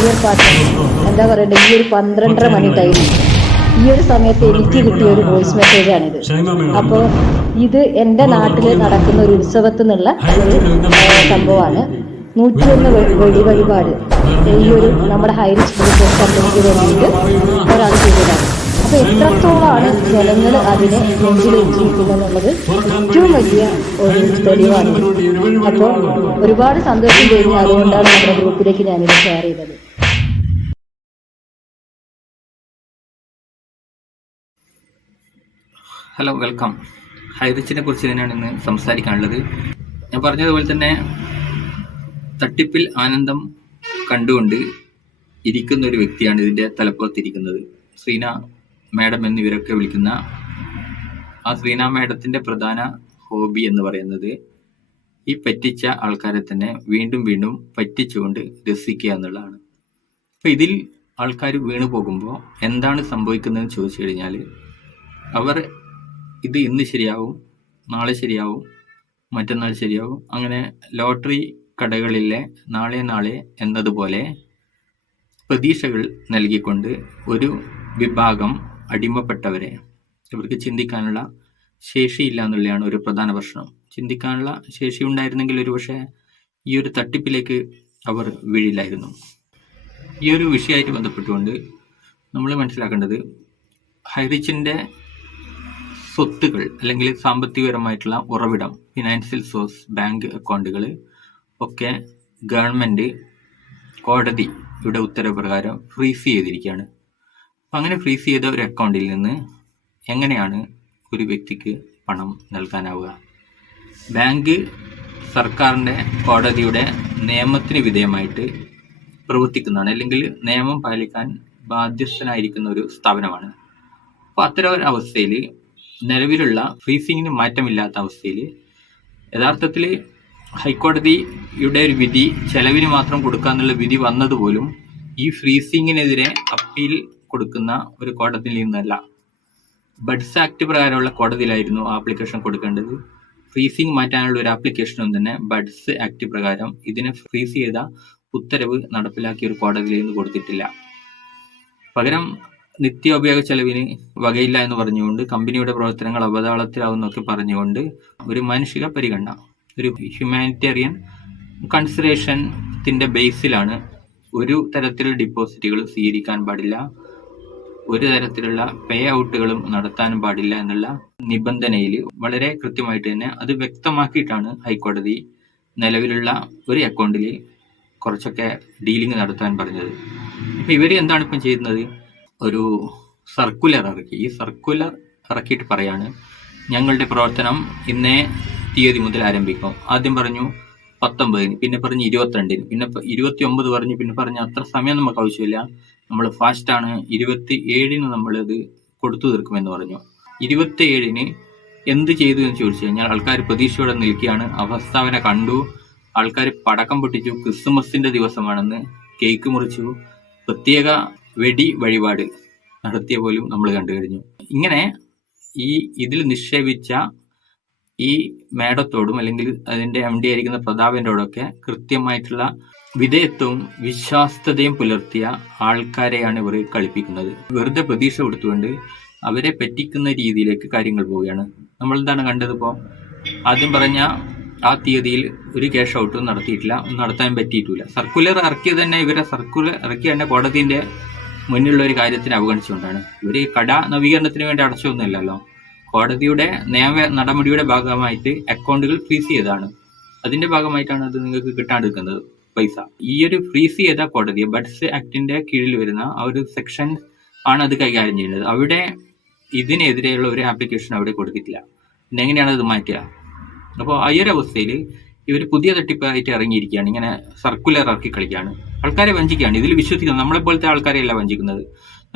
Dear പാട്ട്. എന്താ പറയണ്ടേ? ഈ ഒരു പന്ത്രണ്ടര മണി. ടൈം ഈ ഒരു സമയത്ത് എനിക്ക് കിട്ടിയ ഒരു വോയിസ് മെസ്സേജാണിത് അപ്പോൾ ഇത് എന്റെ നാട്ടിൽ നടക്കുന്ന ഒരു ഉത്സവത്തിൽ നിന്നുള്ള ഒരു സംഭവമാണ്. നൂറ്റിയൊന്ന് ഒന്ന് വെടി വഴിപാട്. ഈ ഒരു നമ്മുടെ ഹയർ ഗ്ലൂക്കോസ് കമ്പനിക്ക് വേണ്ടിയിട്ട് ഒരാൾ ചെയ്തതാണ് അപ്പോൾ എത്രത്തോളമാണ് ജനങ്ങൾ അതിനെ നെഞ്ചിലേറ്റിരിക്കുന്നതെന്നുള്ളത് ഏറ്റവും വലിയ ഒരു തെളിവാണ്. അപ്പോൾ ഒരുപാട് സന്തോഷം തോന്നി. അതുകൊണ്ടാണ് നമ്മുടെ ഗ്രൂപ്പിലേക്ക് ഞാനിത് ഷെയർ ചെയ്തത്. ഹലോ വെൽക്കം ഹൈറിച്ചിനെ കുറിച്ച് തന്നെയാണ് ഇന്ന് സംസാരിക്കാനുള്ളത്. ഞാൻ പറഞ്ഞതുപോലെ തന്നെ തട്ടിപ്പിൽ ആനന്ദം കണ്ടുകൊണ്ട് ഇരിക്കുന്ന ഒരു വ്യക്തിയാണ് ഇതിന്റെ തലപ്പുറത്തിരിക്കുന്നത്. ശ്രീന മാഡം എന്നിവരൊക്കെ വിളിക്കുന്ന ആ ശ്രീന മാഡത്തിന്റെ പ്രധാന ഹോബി എന്ന് പറയുന്നത് ഈ പറ്റിച്ച ആൾക്കാരെ തന്നെ വീണ്ടും വീണ്ടും പറ്റിച്ചുകൊണ്ട് രസിക്കുക എന്നുള്ളതാണ്. അപ്പം ഇതിൽ ആൾക്കാർ വീണു പോകുമ്പോൾ എന്താണ് സംഭവിക്കുന്നതെന്ന് ചോദിച്ചു കഴിഞ്ഞാൽ അവർ ഇത് ഇന്ന് ശരിയാവും നാളെ ശരിയാവും മറ്റന്നാൾ ശരിയാവും അങ്ങനെ ലോട്ടറി കടകളിലെ നാളെ നാളെ എന്നതുപോലെ പ്രതീക്ഷകൾ നൽകിക്കൊണ്ട് ഒരു വിഭാഗം അടിമപ്പെട്ടവരെ ഇവർക്ക് ചിന്തിക്കാനുള്ള ശേഷിയില്ല എന്നുള്ളതാണ് ഒരു പ്രധാന പ്രശ്നം. ചിന്തിക്കാനുള്ള ശേഷി ഉണ്ടായിരുന്നെങ്കിൽ ഒരുപക്ഷെ ഈ ഒരു തട്ടിപ്പിലേക്ക് അവർ വീഴില്ലായിരുന്നു ഈ ഒരു വിഷയമായിട്ട് ബന്ധപ്പെട്ടുകൊണ്ട് നമ്മൾ മനസ്സിലാക്കേണ്ടത് ഹൈറിച്ചിന്റെ സ്വത്തുകൾ അല്ലെങ്കിൽ സാമ്പത്തികപരമായിട്ടുള്ള ഉറവിടം ഫിനാൻഷ്യൽ സോഴ്സ് ബാങ്ക് അക്കൗണ്ടുകൾ ഒക്കെ ഗവൺമെന്റ് കോടതിയുടെ ഉത്തരവ് പ്രകാരം ഫ്രീസ് ചെയ്തിരിക്കുകയാണ്. അപ്പം അങ്ങനെ ഫ്രീസ് ചെയ്ത ഒരു അക്കൗണ്ടിൽ നിന്ന് എങ്ങനെയാണ് ഒരു വ്യക്തിക്ക് പണം നൽകാനാവുക? ബാങ്ക് സർക്കാരിന്റെ കോടതിയുടെ നിയമത്തിന് വിധേയമായിട്ട് പ്രവർത്തിക്കുന്നതാണ് അല്ലെങ്കിൽ നിയമം പാലിക്കാൻ ബാധ്യസ്ഥനായിരിക്കുന്ന ഒരു സ്ഥാപനമാണ്. അപ്പോൾ അത്തരം ഒരു അവസ്ഥയിൽ നിലവിലുള്ള ഫ്രീസിങ്ങിന് മാറ്റമില്ലാത്ത അവസ്ഥയിൽ യഥാർത്ഥത്തിൽ ഹൈക്കോടതിയുടെ ഒരു വിധി ചെലവിന് മാത്രം കൊടുക്കാന്നുള്ള വിധി വന്നതുപോലും ഈ ഫ്രീസിങ്ങിനെതിരെ അപ്പീൽ കൊടുക്കുന്ന ഒരു കോടതിയിൽ നിന്നല്ല. ബഡ്സ് ആക്ട് പ്രകാരമുള്ള കോടതിയിലായിരുന്നു ആപ്ലിക്കേഷൻ കൊടുക്കേണ്ടത്. ഫ്രീസിങ് മാറ്റാനുള്ള ഒരു ആപ്ലിക്കേഷനും തന്നെ ബഡ്സ് ആക്ട് പ്രകാരം ഇതിനെ ഫ്രീസ് ചെയ്ത ഉത്തരവ് നടപ്പിലാക്കിയ ഒരു കോടതിയിൽ നിന്ന് കൊടുത്തിട്ടില്ല. പകരം നിത്യോപയോഗ ചെലവിന് വകയില്ല എന്ന് പറഞ്ഞുകൊണ്ട് കമ്പനിയുടെ പ്രവർത്തനങ്ങൾ അവതാളത്തിലാവുന്നൊക്കെ പറഞ്ഞുകൊണ്ട് ഒരു മാനുഷിക പരിഗണന ഒരു ഹ്യൂമാനിറ്റേറിയൻ കൺസിഡറേഷൻ കൺസിഡറേഷന്റെ ബേസിലാണ് ഒരു തരത്തിലുള്ള ഡിപ്പോസിറ്റുകൾ സ്വീകരിക്കാൻ പാടില്ല. ഒരു തരത്തിലുള്ള പേ ഔട്ടുകളും നടത്താൻ പാടില്ല എന്നുള്ള നിബന്ധനയിൽ വളരെ കൃത്യമായിട്ട് തന്നെ അത് വ്യക്തമാക്കിയിട്ടാണ് ഹൈക്കോടതി നിലവിലുള്ള ഒരു അക്കൗണ്ടിൽ കുറച്ചൊക്കെ ഡീലിംഗ് നടത്താൻ പറഞ്ഞത്. അപ്പം ഇവർ എന്താണ് ഇപ്പം ചെയ്യുന്നത്? ഒരു സർക്കുലർ ഇറക്കി. ഈ സർക്കുലർ ഇറക്കിയിട്ട് പറയാണ് ഞങ്ങളുടെ പ്രവർത്തനം ഇന്നേ തീയതി മുതൽ ആരംഭിക്കും. ആദ്യം പറഞ്ഞു പത്തൊമ്പതിന് പിന്നെ പറഞ്ഞ് ഇരുപത്തിരണ്ടിന്. പിന്നെ ഇരുപത്തി ഒമ്പത് പറഞ്ഞ് പിന്നെ പറഞ്ഞു അത്ര സമയം നമുക്ക് ആവശ്യമില്ല. നമ്മൾ ഫാസ്റ്റ് ആണ്. ഇരുപത്തി ഏഴിന് നമ്മളിത് കൊടുത്തു തീർക്കുമെന്ന് പറഞ്ഞു. ഇരുപത്തി ഏഴിന് എന്ത് ചെയ്തു എന്ന് ചോദിച്ചു കഴിഞ്ഞാൽ ആൾക്കാർ പ്രതീക്ഷയോടെ നിൽക്കുകയാണ്. അവസ്ഥാവനെ കണ്ടു. ആൾക്കാർ പടക്കം പൊട്ടിച്ചു. ക്രിസ്മസിന്റെ ദിവസമാണെന്ന് കേക്ക് മുറിച്ചു. പ്രത്യേക വെടി വഴിപാട് നടത്തിയ പോലും നമ്മൾ കണ്ടു കഴിഞ്ഞു. ഇങ്ങനെ ഈ ഇതിൽ നിക്ഷേപിച്ച ഈ മേഡത്തോടും അല്ലെങ്കിൽ അതിന്റെ എം ഡി ആയിരിക്കുന്ന പ്രതാപനോടൊക്കെ കൃത്യമായിട്ടുള്ള വിധേയത്വവും വിശ്വാസ്യതയും പുലർത്തിയ ആൾക്കാരെയാണ് ഇവർ കളിപ്പിക്കുന്നത്. വെറുതെ പ്രതീക്ഷ കൊടുത്തുകൊണ്ട് അവരെ പറ്റിക്കുന്ന രീതിയിലേക്ക് കാര്യങ്ങൾ പോവുകയാണ്. നമ്മൾ എന്താണ് കണ്ടത് ഇപ്പോൾ ആദ്യം പറഞ്ഞ ആ തീയതിയിൽ ഒരു ക്യാഷ് ഔട്ടും നടത്തിയിട്ടില്ല. നടത്താൻ പറ്റിയിട്ടില്ല. സർക്കുലർ ഇറക്കിയത് തന്നെ ഇവരെ സർക്കുലർ ഇറക്കിയ തന്നെ കോടതിന്റെ മുന്നിലുള്ള ഒരു കാര്യത്തിന് അവഗണിച്ചുകൊണ്ടാണ്. ഇവർ കട നവീകരണത്തിന് വേണ്ടി അടച്ചൊന്നുമില്ലല്ലോ. കോടതിയുടെ നിയമ നടപടിയുടെ ഭാഗമായിട്ട് അക്കൗണ്ടുകൾ ഫ്രീസ് ചെയ്തതാണ്. അതിന്റെ ഭാഗമായിട്ടാണ് അത് നിങ്ങൾക്ക് കിട്ടാണ്ടിരിക്കുന്നത് പൈസ. ഈ ഒരു ഫ്രീസ് ചെയ്ത കോടതി ബഡ്സ് ആക്ടിന്റെ കീഴിൽ വരുന്ന ആ ഒരു സെക്ഷൻ ആണ് അത് കൈകാര്യം ചെയ്യുന്നത്. അവിടെ ഇതിനെതിരെയുള്ള ഒരു ആപ്ലിക്കേഷൻ അവിടെ കൊടുത്തിട്ടില്ല. പിന്നെ എങ്ങനെയാണ് അത് മാറ്റുക? അപ്പോൾ ആ ഒരു അവസ്ഥയിൽ ഇവർ പുതിയ തട്ടിപ്പായിട്ട് ഇറങ്ങിയിരിക്കുകയാണ്. ഇങ്ങനെ സർക്കുലർ ഇറക്കി കളിക്കുകയാണ്. ആൾക്കാരെ വഞ്ചിക്കുകയാണ്. ഇതിൽ വിശ്വസിക്കുന്നത് നമ്മളെ പോലത്തെ ആൾക്കാരെയല്ല വഞ്ചിക്കുന്നത്.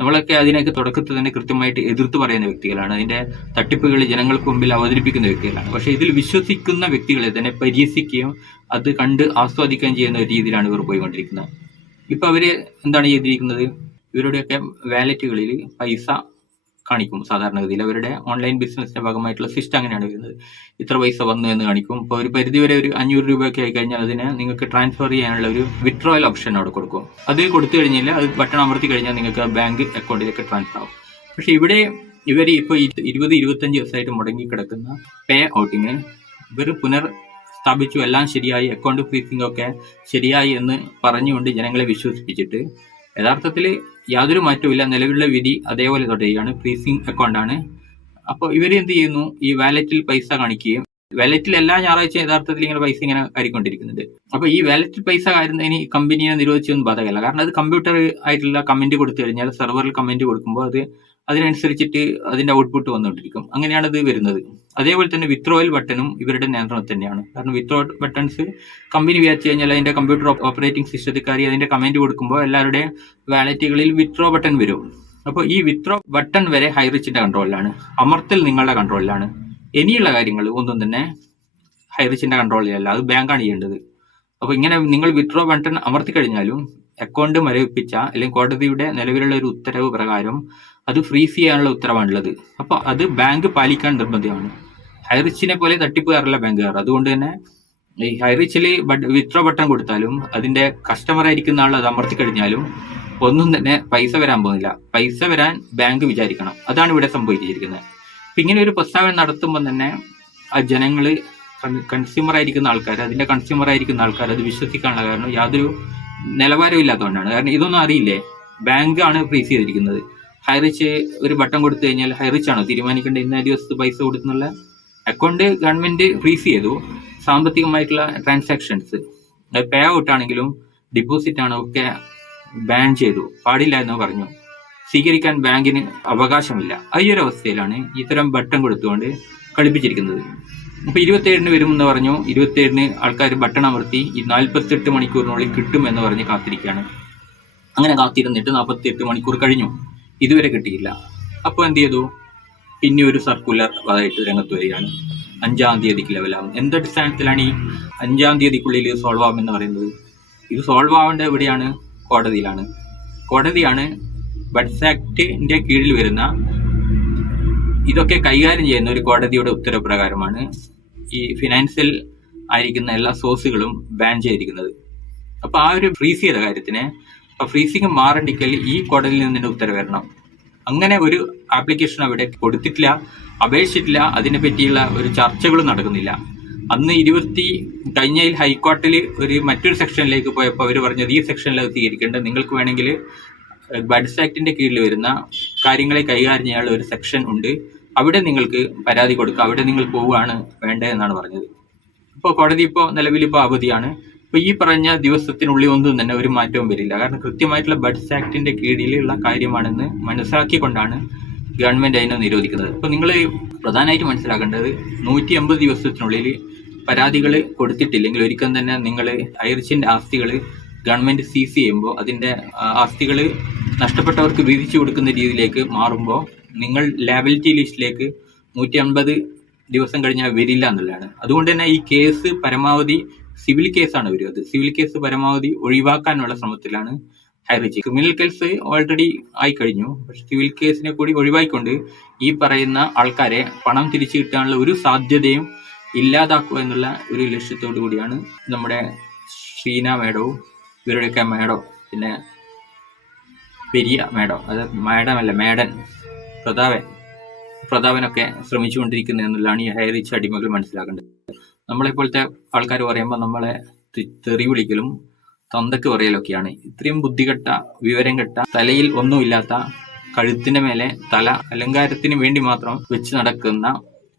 നമ്മളൊക്കെ അതിനൊക്കെ തുടക്കത്തിൽ തന്നെ കൃത്യമായിട്ട് എതിർത്ത് പറയുന്ന വ്യക്തികളാണ്. അതിന്റെ തട്ടിപ്പുകൾ ജനങ്ങൾക്ക് മുമ്പിൽ അവതരിപ്പിക്കുന്ന വ്യക്തികളാണ്. പക്ഷെ ഇതിൽ വിശ്വസിക്കുന്ന വ്യക്തികളെ തന്നെ പരിഹസിക്കുകയും അത് കണ്ട് ആസ്വാദിക്കുകയും ചെയ്യുന്ന രീതിയിലാണ് ഇവർ പോയിക്കൊണ്ടിരിക്കുന്നത്. ഇപ്പൊ അവർ എന്താണ് ചെയ്തിരിക്കുന്നത്? ഇവരുടെയൊക്കെ വാലറ്റുകളിൽ പൈസ കാണിക്കും. സാധാരണഗതിയിൽ അവരുടെ ഓൺലൈൻ ബിസിനസിന്റെ ഭാഗമായിട്ടുള്ള സിസ്റ്റം അങ്ങനെയാണ് വരുന്നത്. ഇത്ര പൈസ വന്നു എന്ന് കാണിക്കും. ഇപ്പോൾ ഒരു പരിധി വരെ ഒരു അഞ്ഞൂറ് രൂപയൊക്കെ ആയി കഴിഞ്ഞാൽ അതിന് നിങ്ങൾക്ക് ട്രാൻസ്ഫർ ചെയ്യാനുള്ള ഒരു വിത്ഡ്രോയൽ ഓപ്ഷൻ അവിടെ കൊടുക്കും. അത് കൊടുത്തു കഴിഞ്ഞാൽ അത് ബട്ടൺ അമർത്തി കഴിഞ്ഞാൽ നിങ്ങൾക്ക് ബാങ്ക് അക്കൗണ്ടിലേക്ക് ട്രാൻസ്ഫർ ആവും. പക്ഷേ ഇവിടെ ഇവർ ഇപ്പോൾ ഇരുപത് ഇരുപത്തഞ്ച് ദിവസമായിട്ട് മുടങ്ങി കിടക്കുന്ന പേ ഔട്ടിങ് ഇവർ പുനർ സ്ഥാപിച്ചു എല്ലാം ശരിയായി. അക്കൗണ്ട് ഫ്രീസിംഗ് ഒക്കെ ശരിയായി എന്ന് പറഞ്ഞുകൊണ്ട് ജനങ്ങളെ വിശ്വസിപ്പിച്ചിട്ട് യഥാർത്ഥത്തിൽ യാതൊരു മാറ്റവുമില്ല. നിലവിലുള്ള വിധി അതേപോലെ തുടരുകയാണ്. ഫ്രീസിംഗ് അക്കൗണ്ടാണ് അപ്പോൾ ഇവർ എന്ത് ചെയ്യുന്നു? ഈ വാലറ്റിൽ പൈസ കാണിക്കുകയും വാലറ്റിൽ എല്ലാ ഞായറാഴ്ചയും യഥാർത്ഥത്തിൽ ഇങ്ങനെ പൈസ ഇങ്ങനെ കയറിക്കൊണ്ടിരിക്കുന്നുണ്ട് അപ്പൊ ഈ വാലറ്റിൽ പൈസ കാര്യം കമ്പനിയെ നിരോധിച്ചൊന്നും ബാധകമല്ല. കാരണം അത് കമ്പ്യൂട്ടർ ആയിട്ടുള്ള കമന്റ് കൊടുത്തു കഴിഞ്ഞാൽ സെർവറിൽ കമന്റ് കൊടുക്കുമ്പോൾ അത് അതിനനുസരിച്ചിട്ട് അതിന്റെ ഔട്ട്പുട്ട് വന്നുകൊണ്ടിരിക്കും. അങ്ങനെയാണ് ഇത് വരുന്നത്. അതേപോലെ തന്നെ വിത്രോയൽ ബട്ടണും ഇവരുടെ നിയന്ത്രണം തന്നെയാണ്. കാരണം വിത്രോ ബട്ടൺസ് കമ്പനി വിചാരിച്ചു കഴിഞ്ഞാൽ അതിന്റെ കമ്പ്യൂട്ടർ ഓപ്പറേറ്റിംഗ് സിസ്റ്റത്തിൽ കയറി അതിന്റെ കമന്റ് കൊടുക്കുമ്പോൾ എല്ലാവരുടെയും വാലറ്റുകളിൽ വിത്രോ ബട്ടൺ വരും. അപ്പോൾ ഈ വിത്രോ ബട്ടൺ വരെ ഹൈറിച്ചിന്റെ കൺട്രോളിലാണ് അമർത്തൽ നിങ്ങളുടെ കൺട്രോളിലാണ് ഇനിയുള്ള കാര്യങ്ങൾ ഒന്നും തന്നെ ഹൈറിച്ചിന്റെ കൺട്രോളിലല്ല അത് ബാങ്കാണ് ചെയ്യേണ്ടത്. അപ്പോൾ ഇങ്ങനെ നിങ്ങൾ വിത്രോ ബട്ടൺ അമർത്തി കഴിഞ്ഞാലും അക്കൗണ്ട് മരവിപ്പിച്ച അല്ലെങ്കിൽ കോടതിയുടെ നിലവിലുള്ള ഒരു ഉത്തരവ് പ്രകാരം അത് ഫ്രീസ് ചെയ്യാനുള്ള ഉത്തരവാണുള്ളത്. അപ്പോൾ അത് ബാങ്ക് പാലിക്കാൻ നിർബന്ധമാണ് ഹൈറിച്ചിനെ പോലെ തട്ടിപ്പുകാരല്ല ബാങ്കുകാർ അതുകൊണ്ട് തന്നെ ഈ ഹൈറിച്ചിൽ വിത്രോ ബട്ടൺ കൊടുത്താലും അതിന്റെ കസ്റ്റമർ ആയിരിക്കുന്ന ആൾ അത് അമർത്തി കഴിഞ്ഞാലും ഒന്നും തന്നെ പൈസ വരാൻ പോകുന്നില്ല. പൈസ വരാൻ ബാങ്ക് വിചാരിക്കണം. അതാണ് ഇവിടെ സംഭവിച്ചിരിക്കുന്നത്. അപ്പൊ ഇങ്ങനെ ഒരു പ്രസ്താവന നടത്തുമ്പോൾ തന്നെ ആ ജനങ്ങൾ കൺസ്യൂമർ ആയിരിക്കുന്ന ആൾക്കാർ അതിന്റെ കൺസ്യൂമർ ആയിരിക്കുന്ന ആൾക്കാർ അത് വിശ്വസിക്കാനുള്ള കാരണം യാതൊരു നിലവാരവും ഇല്ലാത്തതുകൊണ്ടാണ്. കാരണം ഇതൊന്നും അറിയില്ലേ? ബാങ്ക് ആണ് ഫ്രീസ് ചെയ്തിരിക്കുന്നത്. ഹൈറിച്ച് ഒരു ബട്ടൺ കൊടുത്തു കഴിഞ്ഞാൽ ഹൈറിച്ച് ആണോ തീരുമാനിക്കേണ്ട ഇന്ന ദിവസത്ത് പൈസ കൊടുക്കുന്നുള്ള അക്കൗണ്ട് ഗവൺമെന്റ് ഫ്രീസ് ചെയ്തു സാമ്പത്തികമായിട്ടുള്ള ട്രാൻസാക്ഷൻസ്. പേ ഔട്ട് ആണെങ്കിലും ഡിപ്പോസിറ്റ് ആണോ ഒക്കെ ബാൻ ചെയ്തു. പാടില്ല എന്ന് പറഞ്ഞു. സ്വീകരിക്കാൻ ബാങ്കിന് അവകാശമില്ല. ഈ ഒരു അവസ്ഥയിലാണ് ഇത്തരം ബട്ടൺ കൊടുത്തുകൊണ്ട് കളിപ്പിച്ചിരിക്കുന്നത്. അപ്പൊ ഇരുപത്തിയേഴിന് വരുമെന്ന് പറഞ്ഞു. ഇരുപത്തിയേഴിന് ആൾക്കാർ ബട്ടൺ അമർത്തി ഈ നാൽപ്പത്തെട്ട് മണിക്കൂറിനുള്ളിൽ കിട്ടും എന്ന് പറഞ്ഞ് കാത്തിരിക്കുകയാണ്. അങ്ങനെ കാത്തിരുന്നിട്ട് നാൽപ്പത്തി എട്ട് മണിക്കൂർ കഴിഞ്ഞു. ഇതുവരെ കിട്ടിയില്ല. അപ്പോൾ എന്ത് ചെയ്തു? പിന്നെ ഒരു സർക്കുലർ ആയിട്ട് രംഗത്ത് വരികയാണ്. അഞ്ചാം തീയതിക്ക് ലെവലാകും എന്തടിസ്ഥാനത്തിലാണ് ഈ അഞ്ചാം തീയതിക്കുള്ളിൽ സോൾവ് ആകുമെന്ന് പറയുന്നത്? ഇത് സോൾവ് ആവേണ്ട എവിടെയാണ്? കോടതിയിലാണ്. കോടതിയാണ് ബഡ്സ് ആക്ടിന്റെ കീഴിൽ വരുന്ന ഇതൊക്കെ കൈകാര്യം ചെയ്യുന്ന ഒരു കോടതിയുടെ ഉത്തരപ്രകാരമാണ് ഈ ഫിനാൻസിൽ ആയിരിക്കുന്ന എല്ലാ സോഴ്സുകളും ബാൻ ചെയ്തിരിക്കുന്നത്. അപ്പോൾ ആ ഒരു ഫ്രീസ് ചെയ്ത കാര്യത്തിന് അപ്പോൾ ഫ്രീസിങ് മാറണ്ടിക്കൽ ഈ കോടതിയിൽ നിന്ന് തന്നെ ഉത്തരവ് വരണം. അങ്ങനെ ഒരു ആപ്ലിക്കേഷൻ അവിടെ കൊടുത്തിട്ടില്ല അപേക്ഷിച്ചിട്ടില്ല അതിനെ പറ്റിയുള്ള ഒരു ചർച്ചകളും നടക്കുന്നില്ല. അന്ന് ഇരുപത്തി കഴിഞ്ഞയിൽ ഹൈക്കോർട്ടിൽ ഒരു മറ്റൊരു സെക്ഷനിലേക്ക് പോയപ്പോൾ അവർ പറഞ്ഞത് ഈ സെക്ഷനിൽ അത് നിങ്ങൾക്ക് വേണമെങ്കിൽ ബഡ്സ് ആക്ടിന്റെ കീഴിൽ വരുന്ന കാര്യങ്ങളെ കൈകാര്യം ചെയ്യാനുള്ള ഒരു സെക്ഷൻ ഉണ്ട്. അവിടെ നിങ്ങൾക്ക് പരാതി കൊടുക്കുക അവിടെ നിങ്ങൾ പോവുകയാണ് വേണ്ടതെന്നാണ് പറഞ്ഞത്. ഇപ്പോൾ കോടതി ഇപ്പോൾ നിലവിൽ ഇപ്പോൾ അവധിയാണ്. ഇപ്പൊ ഈ പറഞ്ഞ ദിവസത്തിനുള്ളിൽ ഒന്നും തന്നെ ഒരു മാറ്റവും വരില്ല. കാരണം കൃത്യമായിട്ടുള്ള ബഡ്സ് ആക്ടിന്റെ കീഴിലുള്ള കാര്യമാണെന്ന് മനസ്സിലാക്കിക്കൊണ്ടാണ് ഗവൺമെന്റ് അതിനെ നിരോധിക്കുന്നത്. അപ്പൊ നിങ്ങൾ പ്രധാനമായിട്ട് മനസ്സിലാക്കേണ്ടത് നൂറ്റി അമ്പത് ദിവസത്തിനുള്ളിൽ പരാതികൾ കൊടുത്തിട്ടില്ലെങ്കിൽ ഒരിക്കലും തന്നെ നിങ്ങൾ അയർച്ചിന്റെ ആസ്തികൾ ഗവൺമെന്റ് സീസ് ചെയ്യുമ്പോൾ അതിന്റെ ആസ്തികൾ നഷ്ടപ്പെട്ടവർക്ക് വിധിച്ചു കൊടുക്കുന്ന രീതിയിലേക്ക് മാറുമ്പോൾ നിങ്ങൾ ലാബിലിറ്റി ലിസ്റ്റിലേക്ക് നൂറ്റി അമ്പത് ദിവസം കഴിഞ്ഞാൽ വരില്ല എന്നുള്ളതാണ്. അതുകൊണ്ട് തന്നെ ഈ കേസ് പരമാവധി സിവിൽ കേസാണ് വരുന്നത് സിവിൽ കേസ് പരമാവധി ഒഴിവാക്കാനുള്ള ശ്രമത്തിലാണ് ഹൈറിച്ച് ക്രിമിനൽ കേസ് ഓൾറെഡി ആയി കഴിഞ്ഞു. പക്ഷെ സിവിൽ കേസിനെ കൂടി ഒഴിവാക്കിക്കൊണ്ട് ഈ പറയുന്ന ആൾക്കാരെ പണം തിരിച്ചു കിട്ടാനുള്ള ഒരു സാധ്യതയും ഇല്ലാതാക്കുക എന്നുള്ള ഒരു ലക്ഷ്യത്തോടു കൂടിയാണ് നമ്മുടെ ഷീന മേഡവും ഇവരുടെയൊക്കെ മേഡം പിന്നെ പെരിയ മേഡം അത് മേഡമല്ല മേഡൻ പ്രതാപൻ പ്രതാപനൊക്കെ ശ്രമിച്ചുകൊണ്ടിരിക്കുന്നത് എന്നുള്ളതാണ് ഈ ഹൈറിച്ച് അടിമകൾ മനസ്സിലാക്കേണ്ടത്. നമ്മളെപ്പോലത്തെ ആൾക്കാർ പറയുമ്പോൾ നമ്മളെ തെറി വിളിക്കലും തന്തക്ക് പറയലൊക്കെയാണ്. ഇത്രയും ബുദ്ധികെട്ട വിവരം കെട്ട തലയിൽ ഒന്നുമില്ലാത്ത കഴുത്തിന്റെ മേലെ തല അലങ്കാരത്തിന് വേണ്ടി മാത്രം വെച്ച് നടക്കുന്ന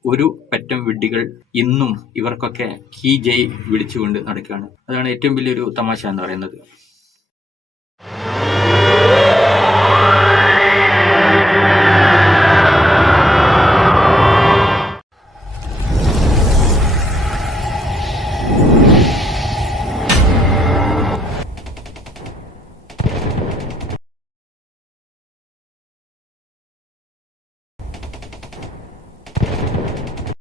ഒരു പറ്റം വിഡ്ഢികൾ ഇന്നും ഇവർക്കൊക്കെ കീ ജയ് വിളിച്ചുകൊണ്ട് നടക്കുകയാണ്. അതാണ് ഏറ്റവും വലിയൊരു തമാശ എന്ന് പറയുന്നത്.